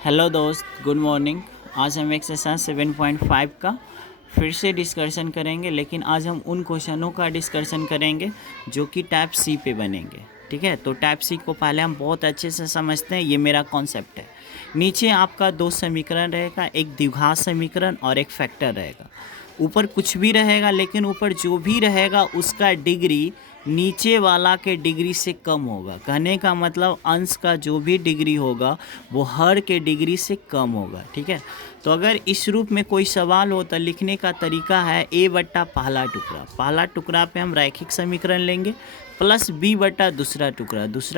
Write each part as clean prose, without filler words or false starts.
Hello दोस्त, good morning. आज हम एक्सरसाइज 7.5 का फिर से डिस्कशन करेंगे, लेकिन आज हम उन क्वेश्चनों का डिस्कशन करेंगे जो कि टाइप सी पे बनेंगे। ठीक है, तो टाइप सी को पहले हम बहुत अच्छे से समझते हैं। ये मेरा कॉन्सेप्ट है। नीचे आपका दो समीकरण रहेगा, एक द्विघात समीकरण और एक फैक्टर रहेगा। ऊपर कुछ भी रहेगा, लेकिन ऊपर जो भी रहेगा उसका डिग्री नीचे वाला के डिग्री से कम होगा। कहने का मतलब अंश का जो भी डिग्री होगा वो हर के डिग्री से कम होगा। ठीक है, तो अगर इस रूप में कोई सवाल हो तो लिखने का तरीका है a बट्टा पहला टुकड़ा पे हम रैखिक समीकरण लेंगे, प्लस b बट्टा दूसरा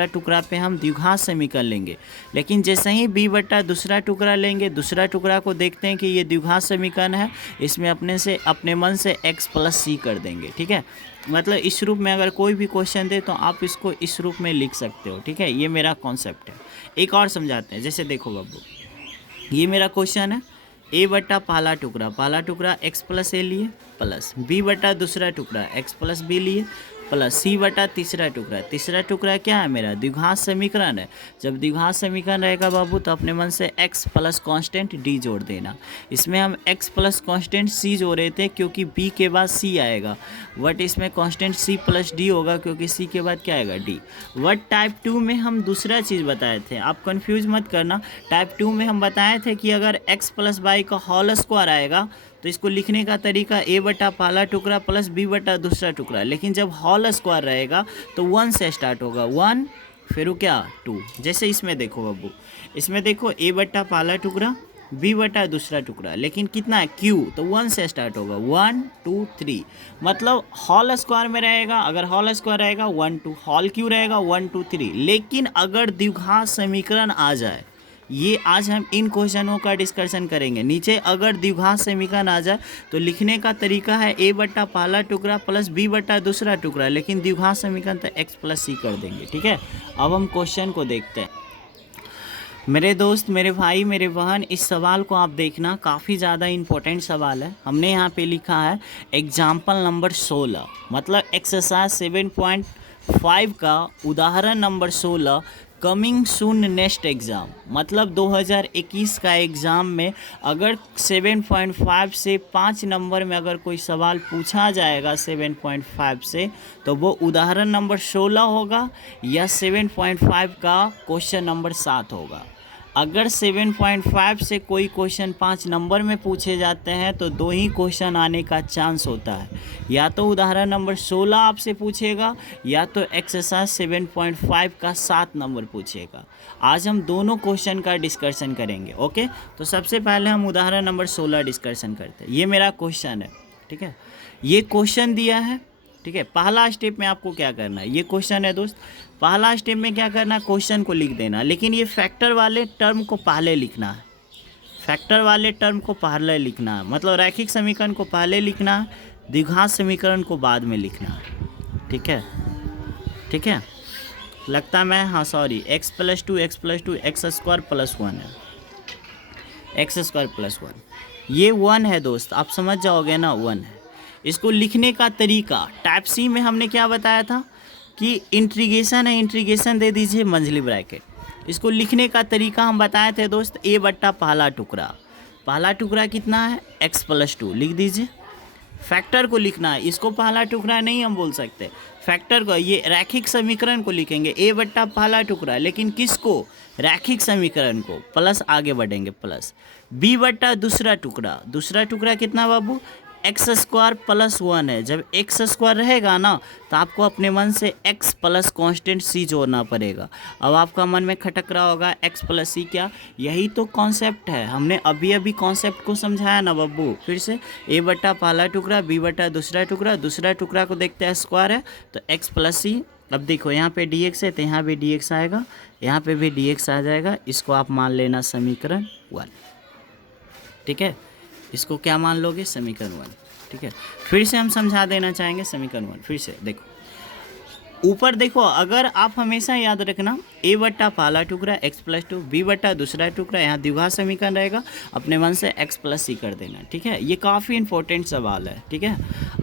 टुकड़ा पे हम द्विघात समीकरण लेंगे। लेकिन जैसे ही b बट्टा दूसरा टुकड़ा लेंगे, दूसरा टुकड़ा को देखते हैं कि ये द्विघात समीकरण है, इसमें अपने मन से x प्लस c कर देंगे। ठीक है, मतलब इस रूप में अगर कोई भी क्वेश्चन दे तो आप इसको इस रूप में लिख सकते हो। ठीक है, ये मेरा कॉन्सेप्ट है। एक और समझाते हैं। जैसे देखो बाबू, ये मेरा क्वेश्चन है। a बट्टा पहला टुकड़ा x प्लस ए लिए, प्लस b बट्टा दूसरा टुकड़ा x प्लस बी लिए, प्लस c बटा तीसरा टुकड़ा क्या है मेरा? द्विघात समीकरण है। जब द्विघात समीकरण रहेगा बाबू तो अपने मन से x प्लस कॉन्स्टेंट d जोड़ देना। इसमें हम x प्लस कॉन्स्टेंट c जोड़े थे क्योंकि b के बाद c आएगा, बट इसमें कॉन्स्टेंट c प्लस d होगा क्योंकि c के बाद क्या आएगा? d। बट टाइप 2 में हम दूसरा चीज़ बताए थे, आप कंफ्यूज मत करना। टाइप 2 में हम बताए थे कि अगर x प्लस वाई का होल स्क्वायर आएगा तो इसको लिखने का तरीका a बटा पहला टुकड़ा प्लस b बटा दूसरा टुकड़ा, लेकिन जब होल स्क्वायर रहेगा तो 1 से स्टार्ट होगा, 1 फिर वो क्या 2। जैसे इसमें देखो बाबू, इसमें देखो a बटा पहला टुकड़ा b बटा दूसरा टुकड़ा, लेकिन कितना है q, तो 1 से स्टार्ट होगा, 1 2 3, मतलब होल स्क्वायर में रहेगा। अगर होल स्क्वायर रहेगा 1 2, होल क्यों रहेगा 1 2 3। लेकिन अगर द्विघात समीकरण आ जाए, ये आज हम इन क्वेश्चनों का डिस्कशन करेंगे। नीचे अगर द्विघात समीकरण आ जाए तो लिखने का तरीका है a बट्टा पहला टुकड़ा प्लस b बट्टा दूसरा टुकड़ा, लेकिन द्विघात समीकरण तो x प्लस c कर देंगे। ठीक है, अब हम क्वेश्चन को देखते हैं। मेरे दोस्त, मेरे भाई, मेरे बहन, इस सवाल को आप देखना, काफ़ी ज़्यादा इम्पोर्टेंट सवाल है। हमने यहाँ पे लिखा है एग्जाम्पल नंबर 16, मतलब एक्सरसाइज 7.5 का उदाहरण number 16, coming soon next exam. मतलब 2021 का एग्ज़ाम में अगर 7.5 से 5 नंबर में अगर कोई सवाल पूछा जाएगा 7.5 से, तो वो उदाहरण नंबर 16 होगा या 7.5 का क्वेश्चन नंबर 7 होगा। अगर 7.5 से कोई क्वेश्चन 5 नंबर में पूछे जाते हैं तो दो ही क्वेश्चन आने का चांस होता है, या तो उदाहरण नंबर 16 आपसे पूछेगा या तो एक्सरसाइज 7.5 का 7 नंबर पूछेगा। आज हम दोनों क्वेश्चन का डिस्कशन करेंगे। ओके, तो सबसे पहले हम उदाहरण नंबर 16 डिस्कशन करते हैं। ये मेरा क्वेश्चन है। ठीक है, ये क्वेश्चन दिया है। ठीक है, पहला स्टेप में आपको क्या करना है, ये क्वेश्चन है दोस्त, पहला स्टेप में क्या करना है, क्वेश्चन को लिख देना। लेकिन ये फैक्टर वाले टर्म को पहले लिखना है, फैक्टर वाले टर्म को पहले लिखना है, मतलब रैखिक समीकरण को पहले लिखना है, द्विघात समीकरण को बाद में लिखना है। ठीक है, ठीक है, लगता मैं, हाँ sorry, x plus two x square plus 1 है, एक्स स्क्वायर प्लस 1, ये 1 है दोस्त, आप समझ जाओगे ना, 1 है। इसको लिखने का तरीका टाइप सी में हमने क्या बताया था कि इंट्रीगेशन है, इंट्रीगेशन दे दीजिए मंझली ब्रैकेट। इसको लिखने का तरीका हम बताए थे दोस्त, a बट्टा पहला टुकड़ा कितना है x प्लस 2, लिख दीजिए। फैक्टर को लिखना है, इसको पहला टुकड़ा नहीं हम बोल सकते, फैक्टर को, ये रैखिक समीकरण को लिखेंगे a बट्टा पहला टुकड़ा, लेकिन किसको? रैखिक समीकरण को, प्लस आगे बढ़ेंगे, प्लस b बट्टा दूसरा टुकड़ा कितना बाबू? एक्स स्क्वायर प्लस 1 है। जब एक्स स्क्वायर रहेगा ना तो आपको अपने मन से x प्लस कॉन्स्टेंट c जोड़ना पड़ेगा। अब आपका मन में खटक रहा होगा x प्लस c क्या? यही तो कॉन्सेप्ट है, हमने अभी अभी कॉन्सेप्ट को समझाया ना बब्बू। फिर से a बट्टा पहला टुकड़ा, b बट्टा दूसरा टुकड़ा को देखते हैं स्क्वायर है तो x प्लस c। अब देखो यहाँ पे dx है तो यहाँ भी dx आएगा, यहाँ पे भी dx आ जाएगा। इसको आप मान लेना समीकरण 1। ठीक है, इसको क्या मान लोगे? समीकरण 1। ठीक है, फिर से हम समझा देना चाहेंगे समीकरण 1। फिर से देखो, ऊपर देखो, अगर आप हमेशा याद रखना ए बट्टा पहला टुकड़ा एक्स प्लस टू, बी बट्टा दूसरा टुकड़ा, यहाँ द्विघात समीकरण रहेगा, अपने मन से एक्स प्लस सी कर देना। ठीक है, ये काफ़ी इंपॉर्टेंट सवाल है। ठीक है,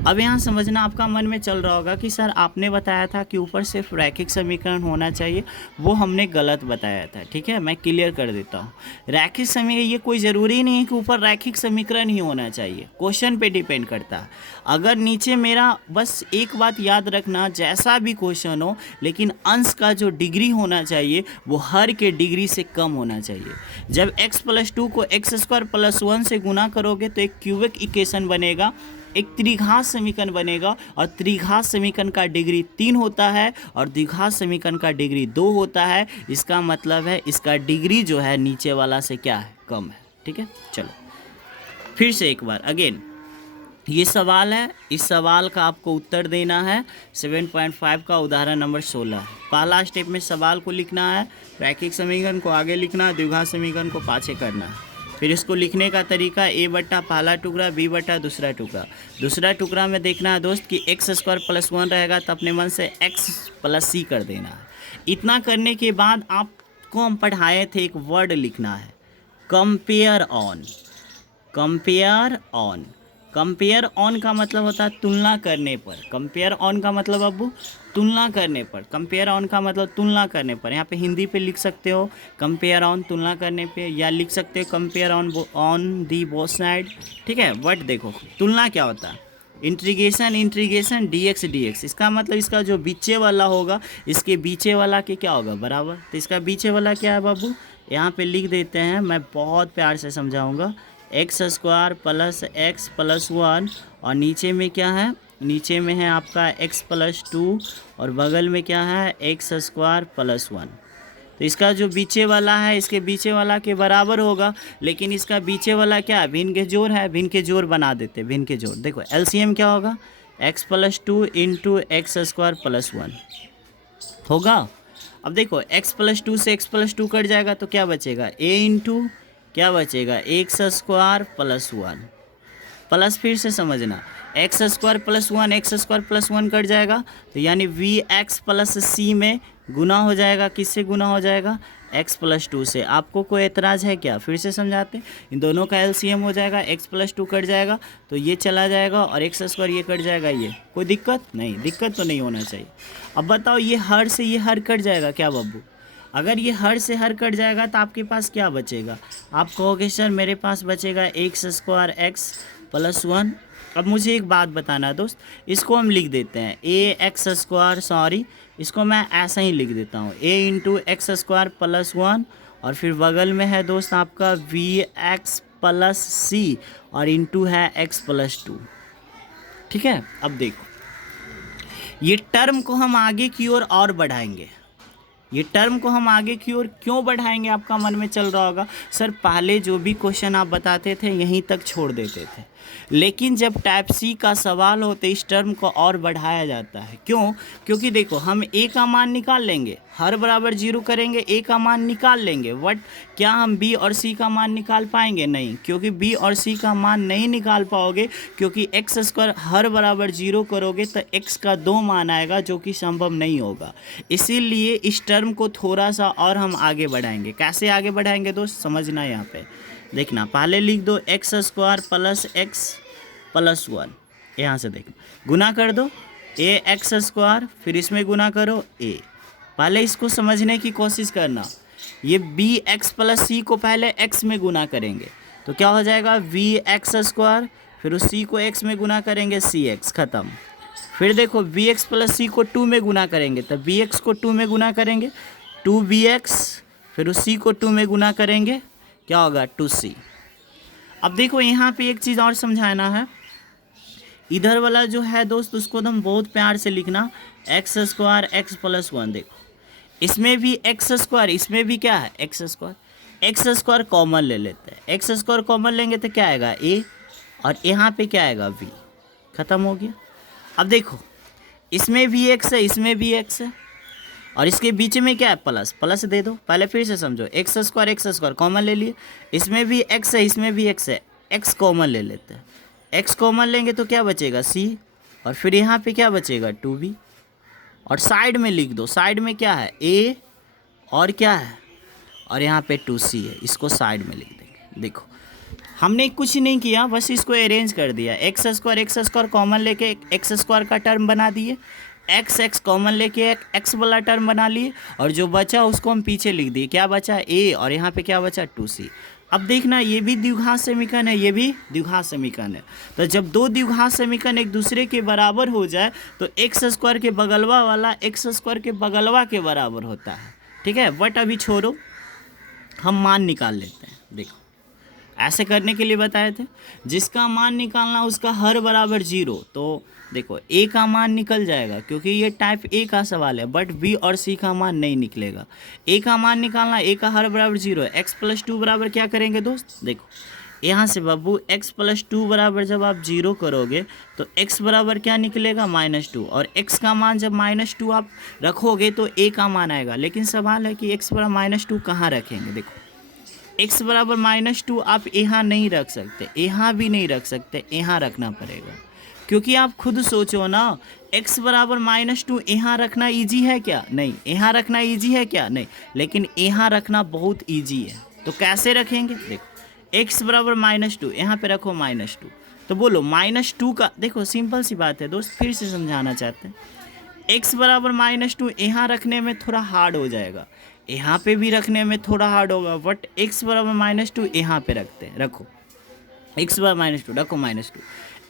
अब यहाँ समझना, आपका मन में चल रहा होगा कि सर आपने बताया था कि ऊपर सिर्फ रैखिक समीकरण होना चाहिए, वो हमने गलत बताया था। ठीक है, मैं क्लियर कर देता हूँ। रैखिक समीकरण, ये कोई ज़रूरी नहीं है कि ऊपर रैखिक समीकरण ही होना चाहिए, क्वेश्चन पे डिपेंड करता है। अगर नीचे मेरा, बस एक बात याद रखना, जैसा भी क्वेश्चन हो, लेकिन अंश का जो डिग्री होना चाहिए वो हर के डिग्री से कम होना चाहिए। जब x प्लस टू को एक्स स्क्वायर प्लस वन से गुना करोगे तो एक क्यूबिक इक्वेशन बनेगा, एक त्रिघात समीकरण बनेगा, और त्रिघात समीकरण का डिग्री 3 होता है और द्विघात समीकरण का डिग्री 2 होता है। इसका मतलब है इसका डिग्री जो है नीचे वाला से क्या है, कम है। ठीक है, चलो फिर से एक बार अगेन, ये सवाल है, इस सवाल का आपको उत्तर देना है। 7.5 का उदाहरण नंबर 16 है। पहला स्टेप में सवाल को लिखना है, रैखिक समीकरण को आगे लिखना है, द्विघात समीकरण को पाछे करना है। फिर इसको लिखने का तरीका, ए बट्टा पहला टुकड़ा, बी बट्टा दूसरा टुकड़ा। दूसरा टुकड़ा में देखना है दोस्त कि एक्स स्क्वायर प्लस वन रहेगा तो अपने मन से एक्स प्लस सी कर देना है। इतना करने के बाद आपको हम पढ़ाए थे, एक वर्ड लिखना है, compare on. Compare on, compare on का मतलब होता है तुलना करने पर। कंपेयर ऑन का मतलब अब्बू तुलना करने पर, कंपेयर ऑन का मतलब तुलना करने पर। यहाँ पे हिंदी पे लिख सकते हो कंपेयर ऑन तुलना करने पे, या लिख सकते हो compare on the both side. ठीक है, बट देखो तुलना क्या होता है, इंटीग्रेशन इंटीग्रेशन dx dx, इसका मतलब इसका जो बीचे वाला होगा इसके बीचे वाला के क्या होगा, बराबर। तो इसका बीचे वाला क्या है बाबू, यहाँ पे लिख देते हैं, मैं बहुत प्यार से समझाऊंगा, x square plus x plus one, और नीचे में क्या है, नीचे में है आपका एक्स प्लस टू, और बगल में क्या है, एक्स स्क्वायर प्लस वन। तो इसका जो बीचे वाला है इसके बीचे वाला के बराबर होगा, लेकिन इसका बीचे वाला क्या है, भिन्न के जोड़ है, भिन्न के जोड़ बना देते, भिन्न के जोड़। देखो एलसीएम क्या होगा, x plus two into x square plus one होगा। अब देखो एक्स प्लस टू से एक्स प्लस टू कट जाएगा तो क्या बचेगा, ए इंटू क्या बचेगा, x square plus one, plus फिर से समझना, x square plus one, x square plus one cut जाएगा तो यानी वी एक्स प्लस सी में गुना हो जाएगा, किससे गुना हो जाएगा, एक्स प्लस टू से। आपको कोई एतराज़ है क्या, फिर से समझाते, इन दोनों का एलसीएम हो जाएगा, एक्स प्लस टू कट जाएगा तो ये चला जाएगा, और एक्स स्क्वायर ये कट जाएगा, ये कोई दिक्कत नहीं, दिक्कत तो नहीं होना चाहिए। अब बताओ ये हर से ये हर कट जाएगा क्या बब्बू, अगर ये हर से हर कट जाएगा तो आपके पास क्या बचेगा, आप कहोगे सर मेरे पास बचेगा x square x plus one. अब मुझे एक बात बताना दोस्त, इसको हम लिख देते हैं ए एक्स स्क्वायर, सॉरी इसको मैं ऐसा ही लिख देता हूँ, a into x square plus one, और फिर बगल में है दोस्त आपका वी एक्स प्लस सी, और इंटू है एक्स प्लस टू। ठीक है, अब देखो ये टर्म को हम आगे की ओर और बढ़ाएंगे, ये टर्म को हम आगे की ओर क्यों बढ़ाएंगे, आपका मन में चल रहा होगा सर पहले जो भी क्वेश्चन आप बताते थे यहीं तक छोड़ देते थे, लेकिन जब टाइप सी का सवाल हो तो इस टर्म को और बढ़ाया जाता है। क्यों, क्योंकि देखो हम ए का मान निकाल लेंगे, हर बराबर जीरो करेंगे, ए का मान निकाल लेंगे, बट क्या हम बी और सी का मान निकाल पाएंगे, नहीं, क्योंकि बी और सी का मान नहीं निकाल पाओगे, क्योंकि एक्स स्क्वायर हर बराबर जीरो करोगे तो एक्स का दो मान आएगा जो कि संभव नहीं होगा। इसीलिए इस टर्म को थोड़ा सा और हम आगे बढ़ाएंगे। कैसे आगे बढ़ाएंगे दोस्त, समझना, यहाँ पे देखना, पहले लिख दो x square plus x plus one, यहाँ से देखना गुना कर दो ए एक्स स्क्वायर, फिर इसमें गुना करो ए, पहले इसको समझने की कोशिश करना। ये बी एक्स प्लस सी को पहले एक्स में गुना करेंगे तो क्या हो जाएगा, वी एक्स स्क्वायर, फिर उस सी को एक्स में गुना करेंगे, सी एक्स ख़त्म। फिर देखो वी एक्स प्लस सी को टू में गुना करेंगे तो वी एक्स को टू में गुना करेंगे, टू वी एक्स, फिर उस सी को टू में गुना करेंगे, क्या होगा, टू सी। अब देखो यहाँ पे एक चीज़ और समझाना है, इधर वाला जो है दोस्त उसको हम बहुत प्यार से लिखना, x square x plus one. देखो इसमें भी एक्स स्क्वायर, इसमें भी क्या है x square, x square common ले लेते हैं, एक्स स्क्वायर कॉमन लेंगे तो क्या आएगा ए, और यहाँ पे क्या आएगा वी, ख़त्म हो गया। अब देखो इसमें भी एक्स है, इसमें भी एक्स है, और इसके बीच में क्या है प्लस, प्लस दे दो, पहले फिर से समझो, एक्स स्क्वायर कॉमन ले लिए, इसमें भी एक्स है, इसमें भी एक्स है, एक्स कॉमन ले लेते हैं, एक्स कॉमन लेंगे तो क्या बचेगा सी, और फिर यहाँ पे क्या बचेगा टू बी। और साइड में लिख दो, साइड में क्या है a और क्या है और यहाँ पे 2c है, इसको साइड में लिख देंगे। देखो हमने कुछ नहीं किया, बस इसको अरेंज कर दिया। एक्स स्क्वायर कॉमन लेके एक्स स्क्वायर का टर्म बना दिए, एक्स कॉमन लेके एक एक्स वाला टर्म बना लिए, और जो बचा उसको हम पीछे लिख दिए। क्या बचा a और यहाँ पे क्या बचा 2c। अब देखना ये भी द्विघात समीकरण है, ये भी द्विघात समीकरण है। तो जब दो द्विघात समीकरण एक दूसरे के बराबर हो जाए तो एक्स स्क्वायर के बगलवा वाला एक्स स्क्वायर के बगलवा के बराबर होता है, ठीक है। बट अभी छोड़ो, हम मान निकाल लेते हैं। देखो ऐसे करने के लिए बताए थे, जिसका मान निकालना उसका हर बराबर 0। तो देखो a का मान निकल जाएगा क्योंकि ये टाइप a का सवाल है, बट b और c का मान नहीं निकलेगा। a का मान निकालना, a का हर बराबर 0 है। x + 2 बराबर क्या करेंगे दोस्त, देखो यहाँ से बाबू x + 2 बराबर जब आप 0 करोगे तो x बराबर क्या निकलेगा -2, और x का मान जब -2 आप रखोगे तो a का मान आएगा। लेकिन सवाल है कि x बराबर -2 कहाँ रखेंगे। देखो x बराबर -2 आप यहाँ नहीं रख सकते, यहाँ भी नहीं रख सकते, यहाँ रखना पड़ेगा। क्योंकि आप खुद सोचो ना, x बराबर -2 यहाँ रखना इजी है क्या, नहीं। यहाँ रखना इजी है क्या, नहीं। लेकिन यहाँ रखना बहुत इजी है। तो कैसे रखेंगे, देखो x बराबर -2 यहाँ पे रखो -2। तो बोलो -2 का, देखो सिंपल सी बात है दोस्त, फिर से समझाना चाहते हैं। x बराबर -2 यहाँ रखने में थोड़ा हार्ड हो जाएगा, यहाँ पे भी रखने में थोड़ा हार्ड होगा, बट x बराबर -2 यहाँ पे रखते हैं। रखो x बराबर -2, रखो -2।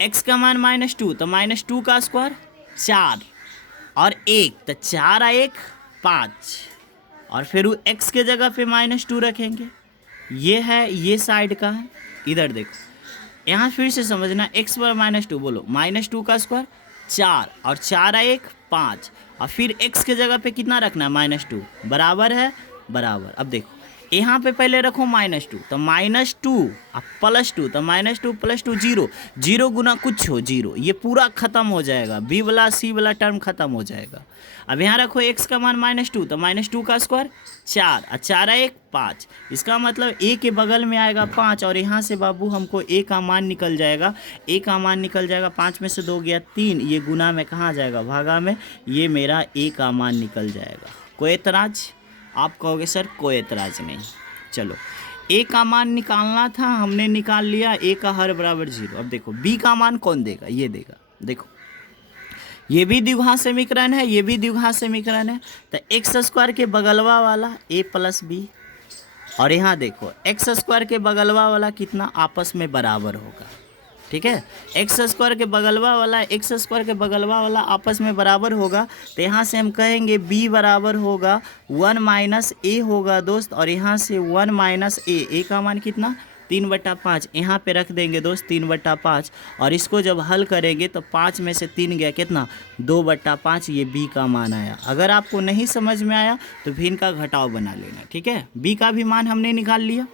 x का मान -2 तो -2 का स्क्वायर 4 और 1, तो 4 और 1 5, और फिर x के जगह पे -2 रखेंगे। ये है, ये साइड का है। इधर देखो, यहाँ फिर से समझना, x बराबर -2 बोलो, -2 का स्क्वायर 4 और 4 और 1 5, और फिर x के जगह पे कितना रखना है -2, बराबर है बराबर। अब देखो यहाँ पे पहले रखो -2, तो -2 अब +2, तो -2 + 2 0, 0 गुना कुछ हो 0, ये पूरा ख़त्म हो जाएगा, b वाला c वाला टर्म ख़त्म हो जाएगा। अब यहाँ रखो x का मान -2, तो -2 का स्क्वायर 4 और 4 और 1 5, इसका मतलब a के बगल में आएगा 5, और यहाँ से बाबू हमको a का मान निकल जाएगा। a का मान निकल जाएगा, 5 में से 2 गया 3, ये गुना में कहाँ जाएगा, भागा में, ये मेरा a का मान निकल जाएगा। कोई एतराज़, आप कहोगे सर कोई एतराज़ नहीं। चलो a का मान निकालना था, हमने निकाल लिया, a का हर बराबर 0। अब देखो b का मान कौन देगा, ये देगा। देखो ये भी द्विघात समीकरण है, ये भी द्विघात समीकरण है, तो एक्स स्क्वायर के बगलवा वाला a + b, और यहाँ देखो एक्स स्क्वायर के बगलवा वाला कितना आपस में बराबर होगा, ठीक है। एक्स स्क्वायर के बगलवा वाला एक्स स्क्वायर के बगलवा वाला आपस में बराबर होगा, तो यहाँ से हम कहेंगे b बराबर होगा 1 - a होगा दोस्त, और यहाँ से 1 - a का मान कितना 3/5, यहाँ पे रख देंगे दोस्त 3/5, और इसको जब हल करेंगे तो 5 में से 3 गया कितना 2/5, ये b का मान आया। अगर आपको नहीं समझ में आया तो फिर इनका घटाव बना लेना, ठीक है। b का भी मान हमने निकाल लिया।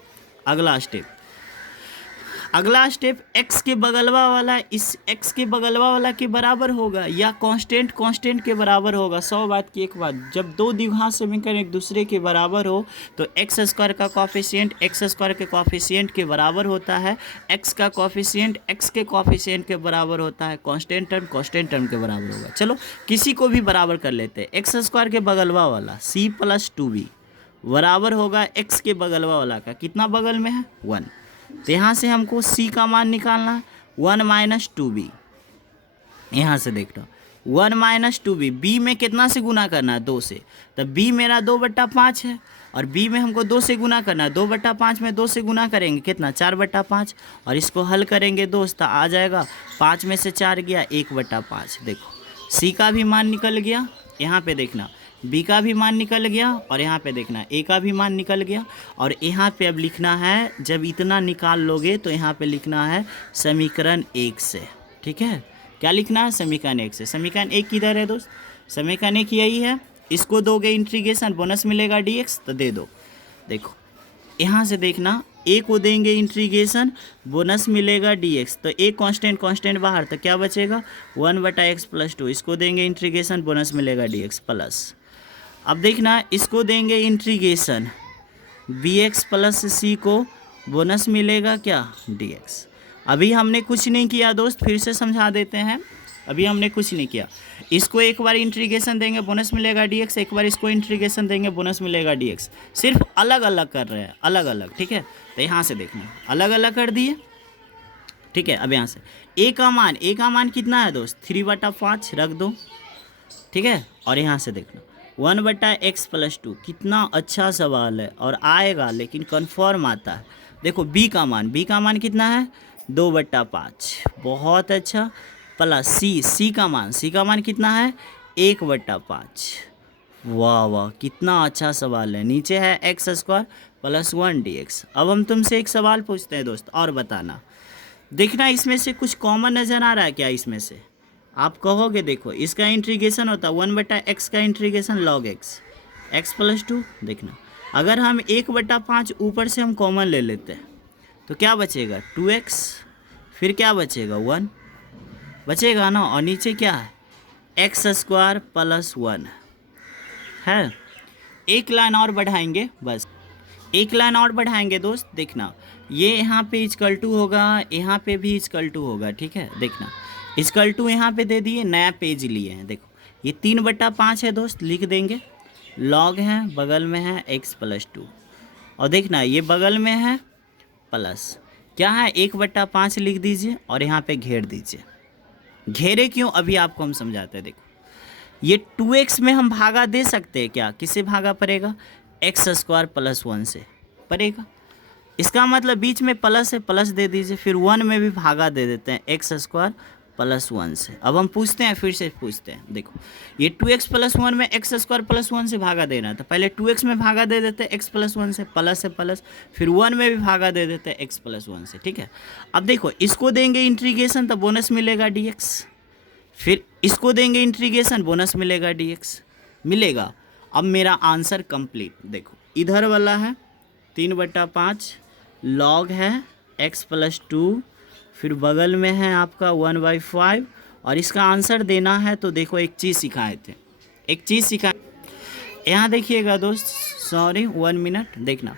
अगला स्टेप x के बगलवा वाला इस x के बगलवा वाला के बराबर होगा, या कांस्टेंट के बराबर होगा। 100 बात की एक बात, जब दो द्विघात समीकरण एक दूसरे के बराबर हो तो एक्स स्क्वायर का कॉफिशिएंट एक्स स्क्वायर के कॉफिशिएंट के बराबर होता है, x का कॉफिशिएंट x के कॉफिशिएंट के बराबर होता है, कांस्टेंट टर्म के बराबर होगा। चलो किसी को भी बराबर कर लेते हैं। एक्स स्क्वायर के बगलवा वाला c + 2b बराबर होगा x के बगलवा वाला का, कितना बगल में है 1, तो यहाँ से हमको c का मान निकालना है 1 - 2b। यहाँ से देख लो 1 - 2b, b में कितना से गुना करना है 2 से, तो b मेरा 2/5 है, और b में हमको 2 से गुना करना है, 2/5 में 2 से गुना करेंगे कितना 4/5, और इसको हल करेंगे दोस्त आ जाएगा 5 में से 4 गया 1/5। देखो c का भी मान निकल गया, यहाँ पे देखना b का भी मान निकल गया, और यहाँ पे देखना a का भी मान निकल गया, और यहाँ पे अब लिखना है, जब इतना निकाल लोगे तो यहाँ पे लिखना है समीकरण 1 से, ठीक है। क्या लिखना है, समीकरण 1 से। समीकरण 1 किधर है दोस्त, समीकरण 1 यही है। इसको दोगे इंटीग्रेशन, बोनस मिलेगा dx, तो दे दो। देखो यहाँ से देखना, a को देंगे इंटीग्रेशन, बोनस मिलेगा dx, तो a कांस्टेंट बाहर, तो क्या बचेगा 1/x + 2, इसको देंगे इंटीग्रेशन, बोनस मिलेगा dx प्लस। अब देखना इसको देंगे इंटीग्रेशन, bx + c को बोनस मिलेगा क्या dx। अभी हमने कुछ नहीं किया दोस्त, फिर से समझा देते हैं। अभी हमने कुछ नहीं किया। इसको एक बार इंटीग्रेशन देंगे बोनस मिलेगा dx, एक बार इसको इंटीग्रेशन देंगे बोनस मिलेगा dx। सिर्फ अलग अलग कर रहे हैं, अलग अलग, ठीक है। तो यहाँ से देखना, अलग अलग कर दिए, ठीक है। अब यहाँ से a का मान कितना है दोस्त, 3/5 रख दो, ठीक है। और यहाँ से देखना 1/x + 2, कितना अच्छा सवाल है और आएगा लेकिन कन्फर्म आता है। देखो b का मान कितना है, 2/5, बहुत अच्छा। प्लस c का मान कितना है, 1/5। वाह वाह, कितना अच्छा सवाल है। नीचे है x² + 1 dx। अब हम तुमसे एक सवाल पूछते हैं दोस्त, और बताना। देखना इसमें से कुछ कॉमन नज़र आ रहा है क्या, इसमें से आप कहोगे। देखो इसका इंटीग्रेशन होता है 1/x का इंटीग्रेशन log x + 2। देखना अगर हम 1/5 ऊपर से हम कॉमन ले लेते हैं तो क्या बचेगा, 2x, फिर क्या बचेगा, 1 बचेगा ना। और नीचे क्या है, x² + 1 है। एक लाइन और बढ़ाएंगे, बस एक लाइन और बढ़ाएंगे दोस्त। देखना ये यहाँ पे = होगा, यहाँ पे भी = होगा, ठीक है। देखना = यहाँ पे दे दिए, नया पेज लिए हैं। देखो ये 3/5 है दोस्त, लिख देंगे। लॉग है, बगल में है x + 2, और देखना ये बगल में है प्लस, क्या है, 1/5 लिख दीजिए और यहाँ पे घेर दीजिए। घेरे क्यों, अभी आपको हम समझाते हैं। देखो ये 2x में हम भागा दे सकते हैं क्या, किससे भागा पड़ेगा, x² + 1 से पड़ेगा। इसका मतलब बीच में प्लस है, प्लस दे दीजिए। फिर 1 में भी भागा दे देते हैं, x² + 1 से। अब हम पूछते हैं, फिर से पूछते हैं। देखो ये 2x + 1 में x² + 1 से भागा देना था। पहले 2x में भागा दे देते हैं x + 1 से, प्लस है प्लस, फिर 1 में भी भागा दे देते हैं x + 1 से, ठीक है। अब देखो इसको देंगे इंटीग्रेशन तो बोनस मिलेगा dx, फिर इसको देंगे इंटीग्रेशन, बोनस मिलेगा dx, मिलेगा। अब मेरा आंसर कंप्लीट। देखो इधर वाला है 3/5, लॉग है x + 2, फिर बगल में है आपका 1/5, और इसका आंसर देना है। तो देखो एक चीज़ सिखाए थे, यहाँ देखिएगा दोस्त, सॉरी 1 मिनट। देखना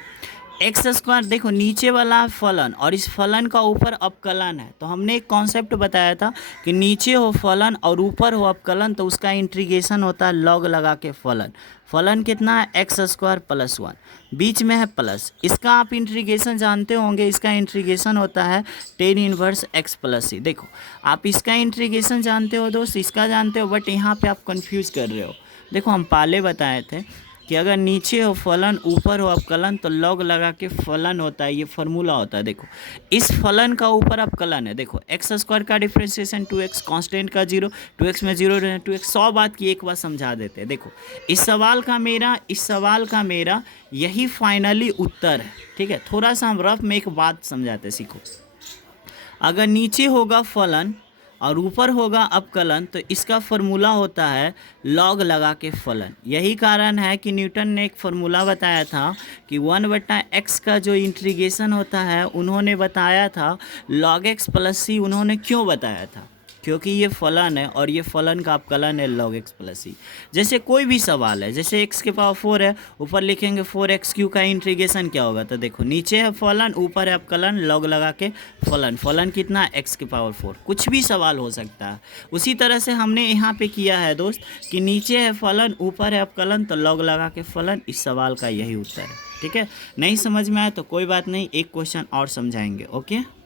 x², देखो नीचे वाला फलन और इस फलन का ऊपर अपकलन है। तो हमने एक कॉन्सेप्ट बताया था कि नीचे हो फलन और ऊपर हो अपकलन, तो उसका इंटीग्रेशन होता है लॉग लगा के फलन। फलन कितना है, x² + 1, बीच में है प्लस। इसका आप इंटीग्रेशन जानते होंगे, इसका इंटीग्रेशन होता है tan 1 x + c। देखो आप इसका इंटीग्रेशन जानते हो दोस्त, इसका जानते हो, बट यहाँ पे आप कंफ्यूज कर रहे हो। देखो हम पहले बताए थे कि अगर नीचे हो फलन ऊपर हो अपकलन तो लॉग लगा के फलन होता है, ये फार्मूला होता है। देखो इस फलन का ऊपर अपकलन है। देखो x² का डिफ्रेंशिएशन 2x, कांस्टेंट का 0, 2x में 0 रहना 2x। 100 बात की एक बार समझा देते हैं। देखो इस सवाल का मेरा यही फाइनली उत्तर है, ठीक है। थोड़ा सा हम रफ में एक बात समझाते, सीखो। अगर नीचे होगा फलन और ऊपर होगा अपकलन तो इसका फार्मूला होता है लॉग लगा के फलन। यही कारण है कि न्यूटन ने एक फार्मूला बताया था कि 1/x का जो इंटीग्रेशन होता है, उन्होंने बताया था log x + c। उन्होंने क्यों बताया था, क्योंकि ये फलन है और ये फलन का अपकलन है log x + c। जैसे कोई भी सवाल है, जैसे x⁴ है, ऊपर लिखेंगे 4x³ का इंटीग्रेशन क्या होगा। तो देखो नीचे है फलन, ऊपर है अपकलन, लॉग लगा के फलन कितना है, x⁴। कुछ भी सवाल हो सकता है। उसी तरह से हमने यहाँ पे किया है दोस्त कि नीचे है फलन, ऊपर है अपकलन, तो लॉग लगा के फलन। इस सवाल का यही उत्तर है, ठीक है। नहीं समझ में आया तो कोई बात नहीं, एक क्वेश्चन और समझाएंगे, ओके।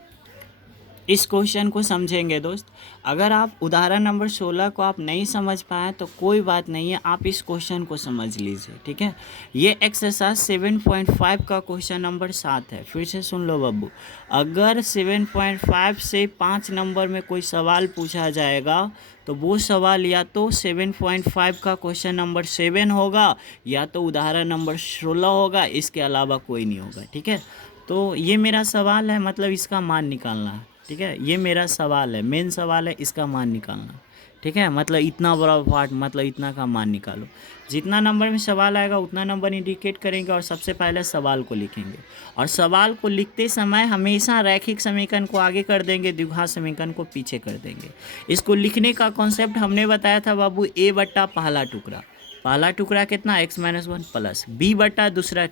इस क्वेश्चन को समझेंगे दोस्त। अगर आप उदाहरण नंबर 16 को आप नहीं समझ पाए तो कोई बात नहीं है, आप इस क्वेश्चन को समझ लीजिए, ठीक है। ये एक्सरसाइज 7.5 का क्वेश्चन नंबर 7 है। फिर से सुन लो बाबू, अगर 7.5 से 5 नंबर में कोई सवाल पूछा जाएगा तो वो सवाल या तो 7.5 का क्वेश्चन नंबर 7 होगा या तो उदाहरण नंबर 16 होगा, इसके अलावा कोई नहीं होगा, ठीक है। तो ये मेरा सवाल है, मतलब इसका मान निकालना है, ठीक है। ये मेरा सवाल है, मेन सवाल है, इसका मान निकालना, ठीक है। मतलब इतना बड़ा पार्ट, मतलब इतना का मान निकालो। जितना नंबर में सवाल आएगा उतना नंबर इंडिकेट करेंगे और सबसे पहले सवाल को लिखेंगे। और सवाल को लिखते समय हमेशा रैखिक समीकरण को आगे कर देंगे, द्विघात समीकरण को पीछे कर देंगे। इसको लिखने का कॉन्सेप्ट हमने बताया था बाबू, a/पहला टुकड़ा। पहला टुकड़ा कितना x minus one plus b बटा दूसरा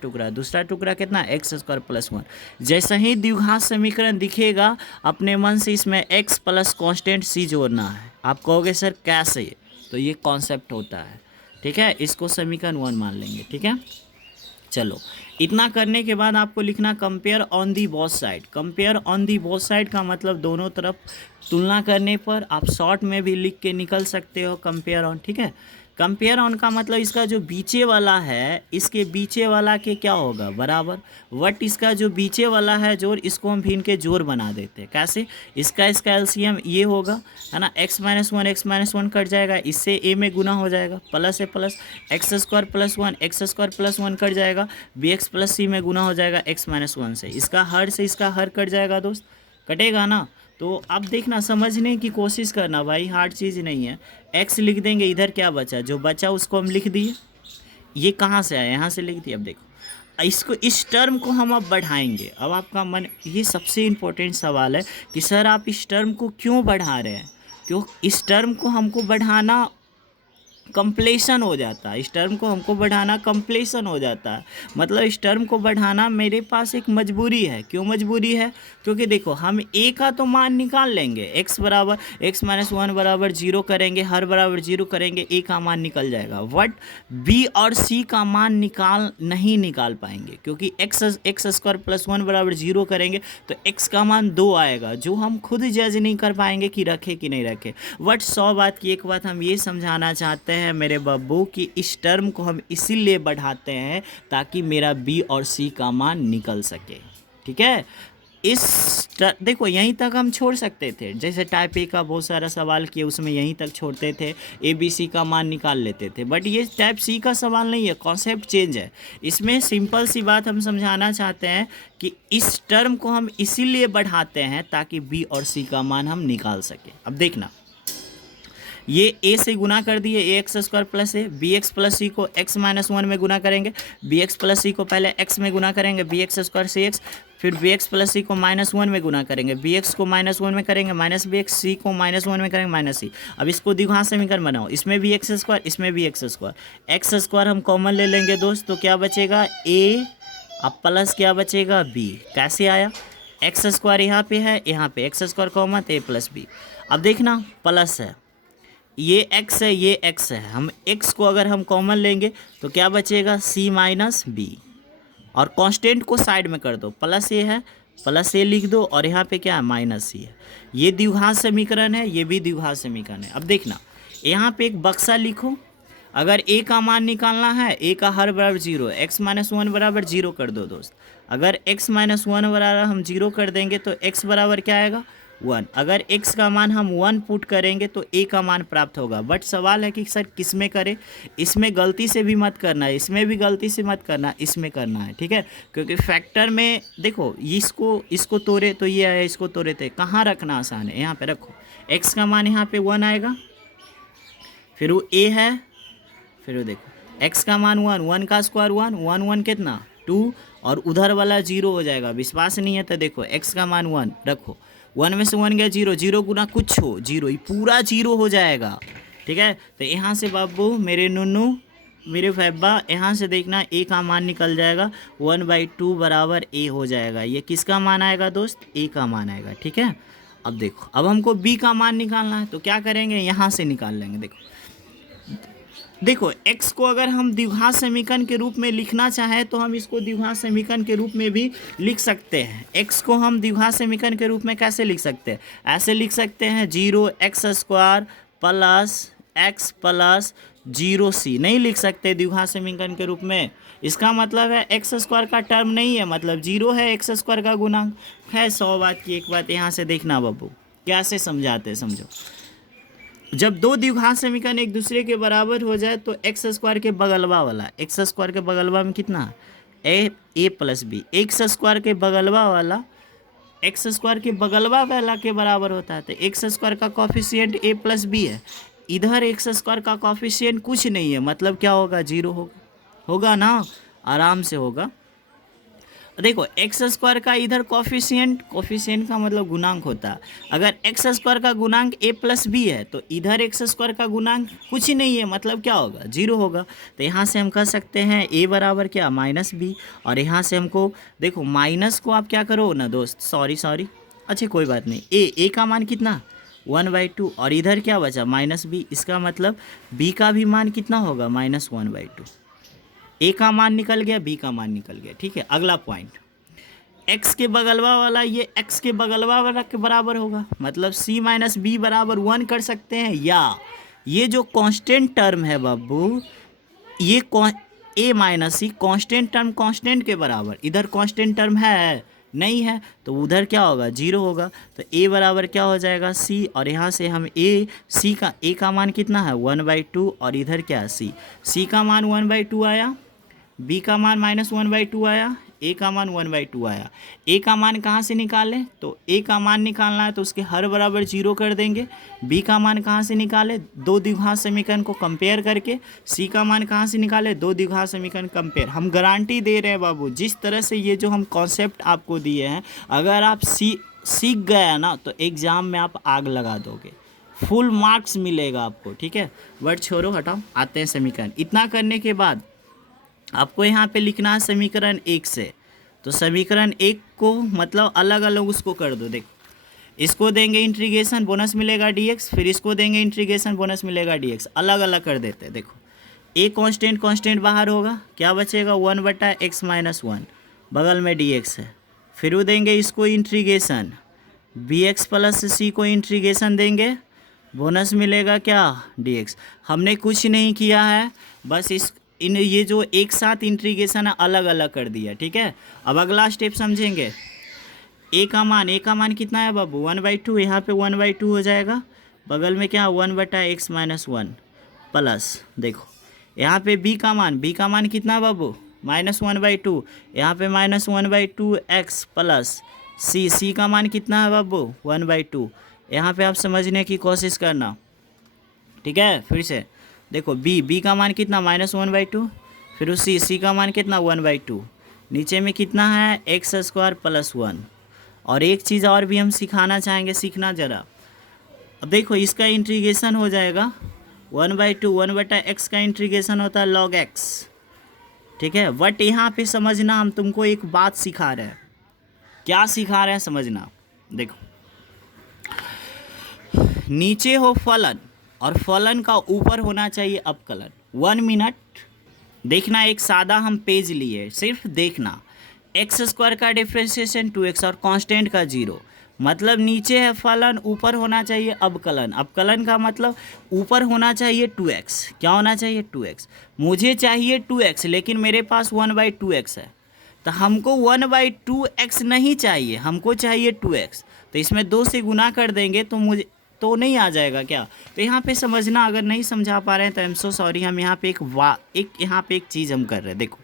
टुकड़ा कितना x स्क्वायर प्लस वन। जैसे ही द्विघात समीकरण दिखेगा अपने मन से इसमें x प्लस कॉन्स्टेंट c जोड़ना है। आप कहोगे सर कैसे, तो ये कॉन्सेप्ट होता है, ठीक है। इसको समीकरण 1 मान लेंगे, ठीक है। चलो इतना करने के बाद आपको लिखना compare on the both side. Compare on the both side का मतलब दोनों तरफ तुलना करने पर, आप शॉर्ट में भी लिख के निकल सकते हो कंपेयर ऑन, ठीक है। कंपेयर ऑन का मतलब इसका जो बीचे वाला है इसके बीचे वाला के क्या होगा बराबर, वट इसका जो बीचे वाला है जोड़, इसको हम भी इनके जोड़ बना देते हैं। कैसे, इसका एलसीएम ये होगा है ना, x माइनस वन कट जाएगा, इससे a में गुना हो जाएगा, प्लस है plus x square plus one cut जाएगा, बी एक्स प्लस सी में गुना हो जाएगा x माइनस वन से इसका हर कट जाएगा दोस्त, कटेगा ना। तो अब देखना, समझने की कोशिश करना भाई, हार्ड चीज़ नहीं है। x लिख देंगे, इधर क्या बचा, जो बचा उसको हम लिख दिए। ये कहाँ से आया, यहाँ से लिख दिए। अब देखो इसको, इस टर्म को हम अब बढ़ाएंगे। अब आपका मन, ये सबसे इम्पोर्टेंट सवाल है कि सर आप इस टर्म को क्यों बढ़ा रहे हैं, क्यों इस टर्म को हमको बढ़ाना कंप्लीशन हो जाता है, इस टर्म को हमको बढ़ाना कंप्लीशन हो जाता है। मतलब इस टर्म को बढ़ाना मेरे पास एक मजबूरी है। क्यों मजबूरी है, क्योंकि देखो हम a का तो मान निकाल लेंगे, x माइनस वन बराबर 0 करेंगे, हर बराबर 0 करेंगे, a का मान निकल जाएगा। बट b और c का मान नहीं निकाल पाएंगे, क्योंकि एक्स स्क्वायर प्लस वन बराबर 0 करेंगे तो x का मान 2 आएगा, जो हम खुद जज नहीं कर पाएंगे कि रखे कि नहीं रखे। बट 100 बात की एक बात हम ये समझाना चाहते हैं मेरे बब्बू कि इस टर्म को हम इसीलिए बढ़ाते हैं ताकि मेरा b और c का मान निकल सके, ठीक है। देखो यहीं तक हम छोड़ सकते थे, जैसे टाइप ए का बहुत सारा सवाल किए उसमें यहीं तक छोड़ते थे, ए बी सी का मान निकाल लेते थे। बट ये टाइप सी का सवाल नहीं है, कॉन्सेप्ट चेंज है। इसमें सिंपल सी बात हम समझाना चाहते हैं कि इस टर्म को हम इसीलिए बढ़ाते हैं ताकि बी और सी का मान हम निकाल सकें। अब देखना, ये a से गुना कर दिए, ए एक्स स्क्वायर प्लस ए, बी एक्स प्लस सी को x माइनस वन में गुना करेंगे, बी एक्स प्लस सी को पहले x में गुना करेंगे, बी एक्स स्क्वायर सी एक्स, फिर बी एक्स प्लस सी को माइनस वन में गुना करेंगे, बी एक्स को माइनस वन में करेंगे माइनस बी एक्स, सी को माइनस वन में करेंगे माइनस सी। अब इसको द्विघात समीकरण बनाओ, इसमें भी एक्स स्क्वायर, इसमें भी एक्स स्क्वायर हम कॉमन ले लेंगे दोस्त, तो क्या बचेगा a, अब प्लस क्या बचेगा b। कैसे आया, एक्स स्क्वायर यहाँ पे है, यहाँ पे x square common, a plus b. अब देखना प्लस है, ये x है, ये x है, हम x को अगर हम कॉमन लेंगे तो क्या बचेगा c माइनस बी, और कांस्टेंट को साइड में कर दो, प्लस ए है, प्लस ए लिख दो, और यहाँ पे क्या है माइनस सी है। ये द्विघात समीकरण है, ये भी द्विघात समीकरण है। अब देखना यहाँ पे एक बक्सा लिखो, अगर a का मान निकालना है, a का हर बराबर 0, x माइनस वन बराबर 0 कर दो दोस्त। अगर x माइनस वन बराबर हम 0 कर देंगे तो x बराबर क्या आएगा 1। अगर x का मान हम 1 पुट करेंगे तो a का मान प्राप्त होगा। बट सवाल है कि सर किस में करें, इसमें गलती से भी मत करना है, इसमें भी गलती से मत करना, इसमें करना है, ठीक है। क्योंकि फैक्टर में देखो इसको तोड़े तो ये आया, इसको तोड़े तो कहाँ रखना आसान है, यहाँ पे रखो। x का मान यहाँ पे 1 आएगा, फिर वो a है, फिर वो देखो x का मान 1 का स्क्वायर 1 कितना 2, और उधर वाला 0 हो जाएगा। विश्वास नहीं है तो देखो x का मान 1 रखो, 1 में से 1 गया 0, 0 गुना कुछ हो 0, ये पूरा 0 हो जाएगा, ठीक है। तो यहाँ से बाबू मेरे नुनू मेरे फैब्बा, यहाँ से देखना a का मान निकल जाएगा 1/2 बराबर a हो जाएगा। ये किसका मान आएगा दोस्त, a का मान आएगा, ठीक है। अब देखो, अब हमको b का मान निकालना है तो क्या करेंगे, यहाँ से निकाल लेंगे। देखो x को अगर हम द्विघात समीकरण के रूप में लिखना चाहें तो हम इसको द्विघात समीकरण के रूप में भी लिख सकते हैं। x को हम द्विघात समीकरण के रूप में कैसे लिख सकते हैं, ऐसे लिख सकते हैं 0x² plus x plus 0c। नहीं लिख सकते द्विघात समीकरण के रूप में, इसका मतलब है x² का टर्म नहीं है, मतलब 0 है, x² का गुणांक है। 100 बात की एक बात यहाँ से देखना बाबू, कैसे समझाते समझो। जब दो द्विघात समीकरण एक दूसरे के बराबर हो जाए तो x² के बगलवा वाला, x² के बगलवा में कितना a प्लस बी, x² के बगलवा वाला x² के बगलवा वाला के बराबर होता है। तो x² का कॉफिशिएंट a प्लस बी है, इधर x² का कॉफिशिएंट कुछ नहीं है, मतलब क्या होगा 0 होगा ना, आराम से होगा। देखो एक्स स्क्वायर का इधर कोफिशिएंट का मतलब गुणांक होता है। अगर एक्स स्क्वायर का गुणांक ए प्लस बी है तो इधर एक्स स्क्वायर का गुणांक कुछ ही नहीं है, मतलब क्या होगा, जीरो होगा। तो यहाँ से हम कह सकते हैं ए बराबर क्या, माइनस बी। और यहाँ से हमको देखो माइनस को आप क्या करो ना दोस्त, सॉरी अच्छा कोई बात नहीं, ए का मान कितना 1/2 और इधर क्या बचा माइनस बी, इसका मतलब बी का भी मान कितना होगा -1/2। ए का मान निकल गया, बी का मान निकल गया। ठीक है, अगला पॉइंट, एक्स के बगलवा वाला ये एक्स के बगलवा वाला के बराबर होगा, मतलब सी माइनस बी बराबर 1 कर सकते हैं। या ये जो कांस्टेंट टर्म है बाबू, ये ए माइनस सी कांस्टेंट टर्म कांस्टेंट के बराबर, इधर कांस्टेंट टर्म है नहीं है तो उधर क्या होगा, जीरो होगा। तो ए बराबर क्या हो जाएगा सी, और यहाँ से हम ए का मान कितना है 1/2 और इधर क्या है सी का मान 1/2 आया, बी का मान -1/2 आया, ए का मान 1/2 आया। ए का मान कहाँ से निकालें, तो ए का मान निकालना है तो उसके हर बराबर जीरो कर देंगे। बी का मान कहाँ से निकाले, दो द्विघात समीकरण को कंपेयर करके। सी का मान कहाँ से निकाले, दो द्विघात समीकरण कंपेयर। हम गारंटी दे रहे हैं बाबू, जिस तरह से ये जो हम कॉन्सेप्ट आपको दिए हैं, अगर आप सीख गए ना तो एग्ज़ाम में आप आग लगा दोगे, फुल मार्क्स मिलेगा आपको। ठीक है, वर्ड छोड़ो हटाओ, आते हैं समीकरण। इतना करने के बाद आपको यहाँ पे लिखना है समीकरण 1 से। तो समीकरण 1 को मतलब अलग अलग उसको कर दो। देखो, इसको देंगे इंटीग्रेशन बोनस मिलेगा dx, फिर इसको देंगे इंटीग्रेशन बोनस मिलेगा dx, अलग अलग कर देते हैं। देखो ए कांस्टेंट बाहर होगा, क्या बचेगा 1/x-1, बगल में dx है। फिर वो देंगे इसको इंटीग्रेशन bx प्लस सी को इंटीग्रेशन देंगे, बोनस मिलेगा क्या dx। हमने कुछ नहीं किया है, बस ये जो एक साथ इंटीग्रेशन है अलग अलग कर दिया। ठीक है, अब अगला स्टेप समझेंगे। ए का मान कितना है बाबू 1/2, यहाँ पे 1/2 हो जाएगा, बगल में क्या 1/x-1 प्लस, देखो यहाँ पे बी का मान कितना है बाबू -1/2, यहाँ पे -1/2x प्लस सी का मान कितना है बाबू 1/2। यहाँ पे आप समझने की कोशिश करना। ठीक है, फिर से देखो बी का मान कितना -1/2, फिर उस सी का मान कितना 1/2, नीचे में कितना है x² + 1। और एक चीज़ और भी हम सिखाना चाहेंगे, सीखना ज़रा। अब देखो इसका इंटीग्रेशन हो जाएगा 1/2, 1/x का इंटीग्रेशन होता है log x। ठीक है, बट यहाँ पे समझना, हम तुमको एक बात सिखा रहे हैं। क्या सिखा रहे हैं समझना। देखो नीचे हो फलन और फलन का ऊपर होना चाहिए अवकलन। 1 मिनट देखना, एक सादा हम पेज लिए, सिर्फ देखना। x² का डिफ्रेंशिएशन 2x और कांस्टेंट का 0, मतलब नीचे है फलन, ऊपर होना चाहिए अवकलन। अवकलन का मतलब ऊपर होना चाहिए 2x, क्या होना चाहिए 2x। मुझे चाहिए 2x लेकिन मेरे पास 1/2x है, तो हमको 1/2x नहीं चाहिए, हमको चाहिए 2x। तो इसमें 2 से गुना कर देंगे तो मुझे तो नहीं आ जाएगा क्या। तो यहाँ पे समझना, अगर नहीं समझा पा रहे हैं तो आई एम सो सॉरी। हम यहाँ पे एक चीज़ हम कर रहे हैं। देखो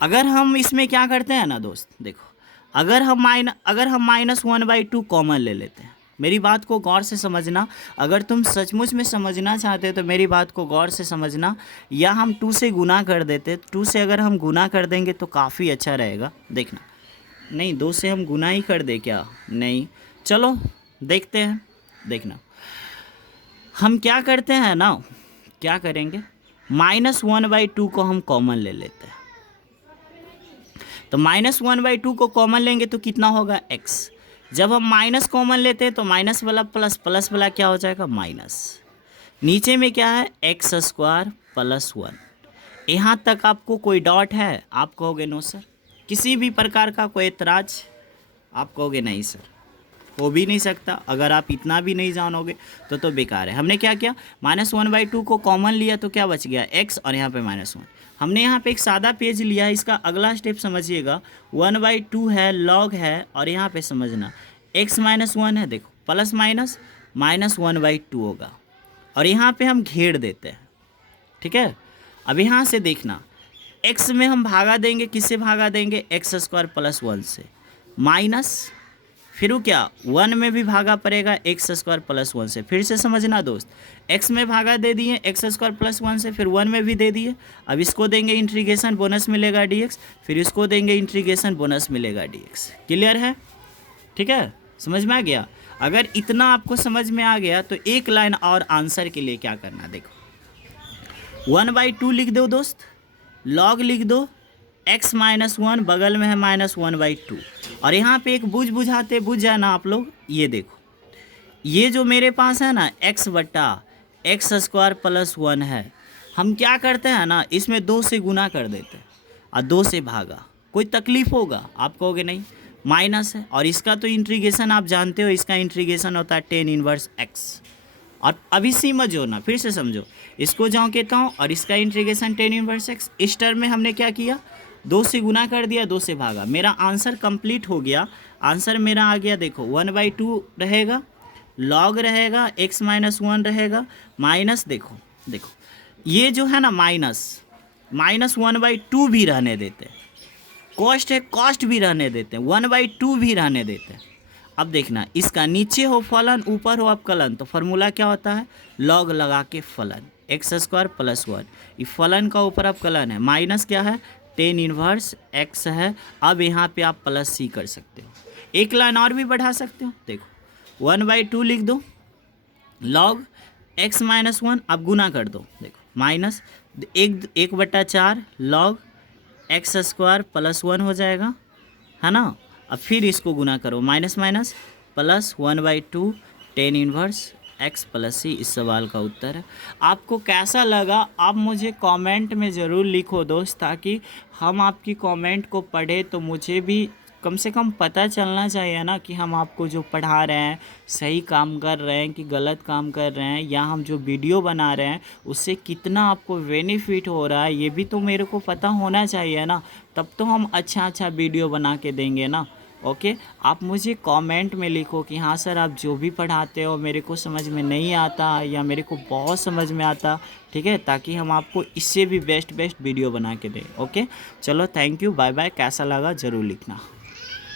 अगर हम इसमें क्या करते हैं ना दोस्त, देखो अगर हम -1/2 कॉमन ले लेते हैं, मेरी बात को गौर से समझना। अगर तुम सचमुच में समझना चाहते हो तो मेरी बात को गौर से समझना। या हम 2 से गुना कर देते, 2 से अगर हम गुना कर देंगे तो काफ़ी अच्छा रहेगा। देखना, नहीं 2 से हम गुना ही कर दे क्या, नहीं, चलो देखते हैं। देखना हम क्या करते हैं ना, क्या करेंगे, -1/2 को हम कॉमन ले लेते हैं। तो -1/2 को कॉमन लेंगे तो कितना होगा x। जब हम माइनस कॉमन लेते हैं तो माइनस वाला प्लस वाला क्या हो जाएगा माइनस। नीचे में क्या है x² + 1। यहाँ तक आपको कोई डाउट है, आप कहोगे नो सर। किसी भी प्रकार का कोई एतराज, आप कहोगे नहीं सर, हो भी नहीं सकता। अगर आप इतना भी नहीं जानोगे तो बेकार है। हमने क्या किया, -1/2 को कॉमन लिया तो क्या बच गया x, और यहाँ पे -1। हमने यहाँ पे एक सादा पेज लिया है, इसका अगला स्टेप समझिएगा। 1/2 है, log है, और यहाँ पे समझना x - 1 है, देखो प्लस माइनस -1/2 होगा, और यहाँ पे हम घेर देते हैं। ठीक है, अब यहाँ से देखना, x में हम भागा देंगे, किससे भागा देंगे x² + 1 से, माइनस, फिर वो क्या 1 में भी भागा पड़ेगा एक्स स्क्वायर प्लस 1 से। फिर से समझना दोस्त, x में भागा दे दिए एक्स स्क्वायर प्लस 1 से, फिर 1 में भी दे दिए। अब इसको देंगे इंटीग्रेशन बोनस मिलेगा dx, फिर इसको देंगे इंटीग्रेशन बोनस मिलेगा dx। क्लियर है? ठीक है, समझ में आ गया? अगर इतना आपको समझ में आ गया तो एक लाइन और आंसर के लिए क्या करना, देखो 1/2 लिख दो दोस्त, लॉग लिख दो x माइनस 1, बगल में है माइनस 1/2, और यहाँ पे एक बुझाते बुझ जाए ना आप लोग। ये देखो, ये जो मेरे पास है ना x बट्टा एक्स स्क्वायर प्लस 1 है, हम क्या करते हैं ना, इसमें 2 से गुना कर देते हैं और 2 से भागा। कोई तकलीफ होगा? आप कहोगे नहीं, माइनस है, और इसका तो इंटीग्रेशन आप जानते हो, इसका इंटीग्रेशन होता है tan इनवर्स x। और अभी समझो ना, फिर से समझो, इसको जाऊँ कहता हूँ और इसका इंटीग्रेशन tan इनवर्स x। इस टर्म में हमने क्या किया, 2 से गुना कर दिया, 2 से भागा। मेरा आंसर कंप्लीट हो गया। आंसर मेरा आ गया, देखो 1/2 रहेगा, लॉग रहेगा, x माइनस 1 रहेगा, माइनस देखो ये जो है ना माइनस 1/2 भी रहने देते हैं, कॉस्ट है कॉस्ट भी रहने देते हैं, 1/2 भी रहने देते हैं। अब देखना, इसका नीचे हो फलन, ऊपर हो अवकलन, तो फार्मूला क्या होता है, लॉग लगा के फलन एक्स स्क्वायर प्लस 1। ये फलन का ऊपर अवकलन है, माइनस क्या है tan इनवर्स x है। अब यहाँ पे आप प्लस सी कर सकते हो, एक लाइन और भी बढ़ा सकते हो। देखो 1/2 लिख दो, लॉग x माइनस 1, अब गुना कर दो, देखो minus 1/4 log x square plus 1 हो जाएगा, है ना। अब फिर इसको गुना करो, minus minus plus 1/2 tan inverse x plus c. इस सवाल का उत्तर है। आपको कैसा लगा आप मुझे कमेंट में ज़रूर लिखो दोस्त, ताकि हम आपकी कमेंट को पढ़े तो मुझे भी कम से कम पता चलना चाहिए ना कि हम आपको जो पढ़ा रहे हैं सही काम कर रहे हैं कि गलत काम कर रहे हैं, या हम जो वीडियो बना रहे हैं उससे कितना आपको बेनिफिट हो रहा है, ये भी तो मेरे को पता होना चाहिए ना। तब तो हम अच्छा वीडियो बना के देंगे ना। ओके, आप मुझे कमेंट में लिखो कि हाँ सर आप जो भी पढ़ाते हो मेरे को समझ में नहीं आता या मेरे को बहुत समझ में आता, ठीक है, ताकि हम आपको इससे भी बेस्ट वीडियो बना के दें। ओके, चलो थैंक यू, बाय बाय। कैसा लगा ज़रूर लिखना।